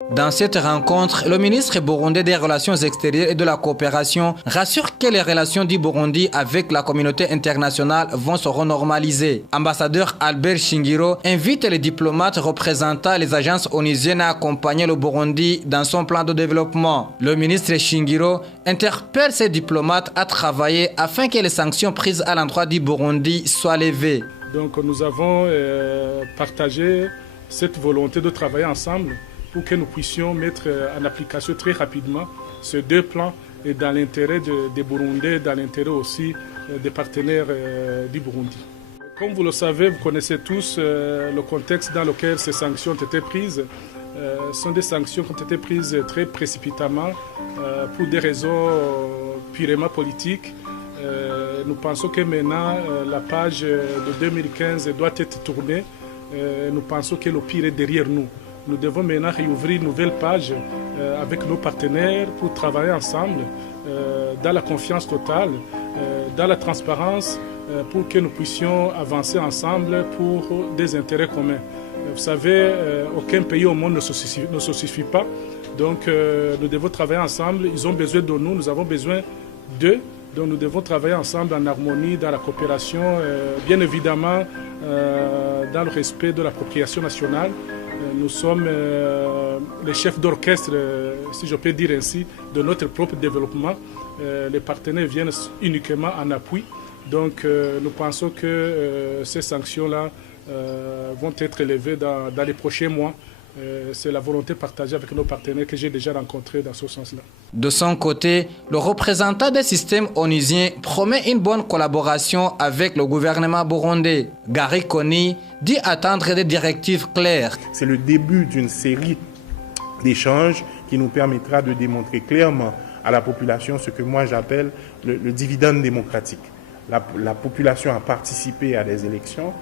Dans cette rencontre, le ministre burundais des Relations extérieures et de la coopération rassure que les relations du Burundi avec la communauté internationale vont se renormaliser. Ambassadeur Albert Shingiro invite les diplomates représentant les agences onusiennes à accompagner le Burundi dans son plan de développement. Le ministre Shingiro interpelle ces diplomates à travailler afin que les sanctions prises à l'endroit du Burundi soient levées. Donc nous avons partagé cette volonté de travailler ensemble pour que nous puissions mettre en application très rapidement ces deux plans et dans l'intérêt des Burundais, dans l'intérêt aussi des partenaires du Burundi. Comme vous le savez, vous connaissez tous le contexte dans lequel ces sanctions ont été prises. Ce sont des sanctions qui ont été prises très précipitamment pour des raisons purement politiques. Nous pensons que maintenant la page de 2015 doit être tournée. Nous pensons que le pire est derrière nous. Nous devons maintenant réouvrir une nouvelle page avec nos partenaires pour travailler ensemble dans la confiance totale, dans la transparence, pour que nous puissions avancer ensemble pour des intérêts communs. Vous savez, aucun pays au monde ne se suffit pas. Donc nous devons travailler ensemble. Ils ont besoin de nous, nous avons besoin d'eux. Donc nous devons travailler ensemble en harmonie, dans la coopération, bien évidemment dans le respect de l'appropriation nationale. Nous sommes les chefs d'orchestre, si je peux dire ainsi, de notre propre développement. Les partenaires viennent uniquement en appui. Donc nous pensons que ces sanctions-là vont être élevées dans les prochains mois. C'est la volonté partagée avec nos partenaires que j'ai déjà rencontrés dans ce sens-là. De son côté, le représentant des systèmes onusiens promet une bonne collaboration avec le gouvernement burundais. Gary Koni dit attendre des directives claires. C'est le début d'une série d'échanges qui nous permettra de démontrer clairement à la population ce que moi j'appelle le dividende démocratique. La population a participé à des élections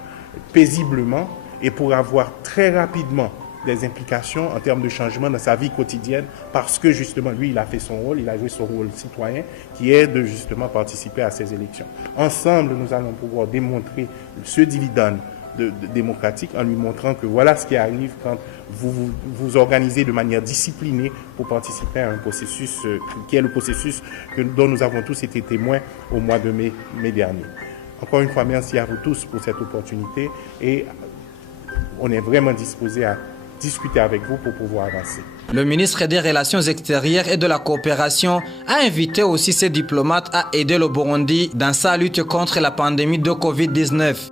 paisiblement et pour avoir très rapidement des implications en termes de changement dans sa vie quotidienne parce que justement lui il a fait son rôle, il a joué son rôle citoyen qui est de justement participer à ces élections. Ensemble nous allons pouvoir démontrer ce dividende démocratique en lui montrant que voilà ce qui arrive quand vous organisez de manière disciplinée pour participer à un processus qui est le processus dont nous avons tous été témoins au mois de mai dernier. Encore une fois, merci à vous tous pour cette opportunité et on est vraiment disposés à discuter avec vous pour pouvoir avancer. Le ministre des Relations extérieures et de la coopération a invité aussi ses diplomates à aider le Burundi dans sa lutte contre la pandémie de Covid-19.